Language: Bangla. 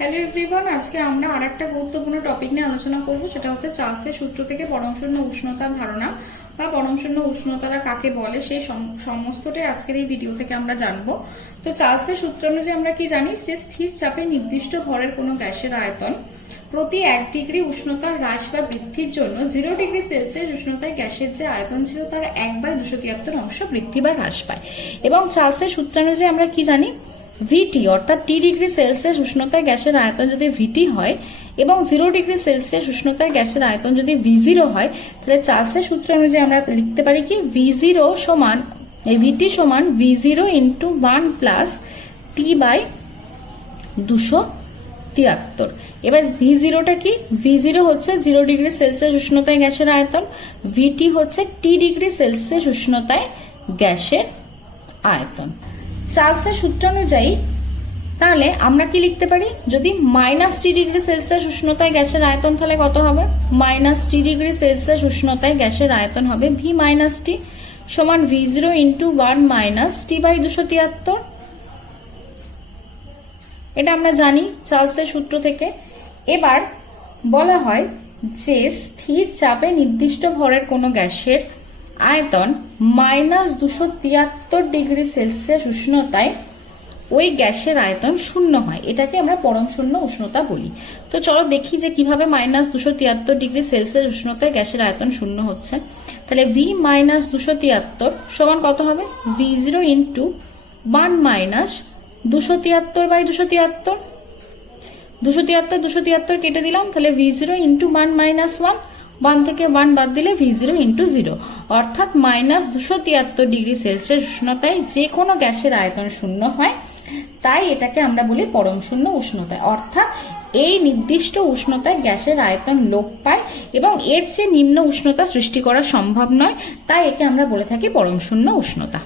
হ্যালো এভরিওয়ান আজকে আমরা আর একটা গুরুত্বপূর্ণ টপিক নিয়ে আলোচনা করব, সেটা হচ্ছে চার্লসের সূত্র থেকে পরমশূন্য উষ্ণতার ধারণা বা পরমশূন্য উষ্ণতারা কাকে বলে, সেই সমস্তটাই আজকের এই ভিডিও থেকে আমরা জানব। তো চার্লসের সূত্র অনুযায়ী আমরা কি জানি? যে স্থির চাপে নির্দিষ্ট ভরের কোনো গ্যাসের আয়তন প্রতি এক ডিগ্রি উষ্ণতা হ্রাস বা বৃদ্ধির জন্য জিরো ডিগ্রি সেলসিয়াস উষ্ণতায় গ্যাসের যে আয়তন ছিল তার এক বাই দুশো তিয়াত্তর অংশ বৃদ্ধি বা হ্রাস পায়। এবং চার্লসের সূত্রানুযায়ী আমরা কি জানি? ভিটি অর্থাৎ টি ডিগ্রি সেলসিয়াস উষ্ণতায় গ্যাসের আয়তন যদি ভিটি হয় এবং জিরো ডিগ্রি সেলসিয়াস উষ্ণতায় গ্যাসের আয়তন যদি ভি জিরো হয়, তাহলে চার্লসের সূত্র অনুযায়ী আমরা লিখতে পারি কি? ভি জিরো সমান ভিটি সমান V zero into one plus T by দুশো তিয়াত্তর। এবার ভি জিরোটা কি? ভি জিরো হচ্ছে জিরো ডিগ্রি সেলসিয়াস উষ্ণতায় গ্যাসের আয়তন ভিটি হচ্ছে টি ডিগ্রি সেলসিয়াস উষ্ণতায় গ্যাসের আয়তন। চার্লসের সূত্র অনুযায়ী, তাহলে আমরা কি লিখতে পারি? যদি মাইনাস টি ডিগ্রি সেলসিয়াস উষ্ণতায় গ্যাসের আয়তন, তাহলে কত হবে? মাইনাস টি ডিগ্রি সেলসিয়াস উষ্ণতায় গ্যাসের আয়তন হবে ভি মাইনাস টি সমান V zero into one minus T by দুশো তিয়াত্তর। এটা আমরা জানি চার্লসের সূত্র থেকে। এবার বলা হয় যে স্থির চাপে নির্দিষ্ট ভরের কোনো গ্যাসের আয়তন মাইনাস দুশো তিয়াত্তর ডিগ্রি সেলসিয়াস উষ্ণতায় ওই গ্যাসের আয়তন শূন্য হয়। এটাকে আমরা পরম শূন্য উষ্ণতা বলি। তো চলো দেখি যে কীভাবে মাইনাস দুশো তিয়াত্তর ডিগ্রি সেলসিয়াস উষ্ণতায় গ্যাসের আয়তন শূন্য হচ্ছে। তাহলে ভি মাইনাস দুশো তিয়াত্তর সমান কত হবে? V zero into one minus দুশো তিয়াত্তর বাই দুশো তিয়াত্তর। দুশো তিয়াত্তর দুশো তিয়াত্তর কেটে দিলাম, তাহলে V zero into one minus one. One থেকে ওয়ান বাদ দিলে ভি জিরো ইন্টু জিরো। অর্থাৎ মাইনাস দুশো তিয়াত্তর ডিগ্রি সেলসিয়াস উষ্ণতায় যে কোনো গ্যাসের আয়তন শূন্য হয়, তাই এটাকে আমরা বলি পরম শূন্য উষ্ণতা অর্থাৎ এই নির্দিষ্ট উষ্ণতায় গ্যাসের আয়তন লোপ পায় এবং এর চেয়ে নিম্ন উষ্ণতা সৃষ্টি করা সম্ভব নয়, তাই একে আমরা বলে থাকি পরম শূন্য উষ্ণতা।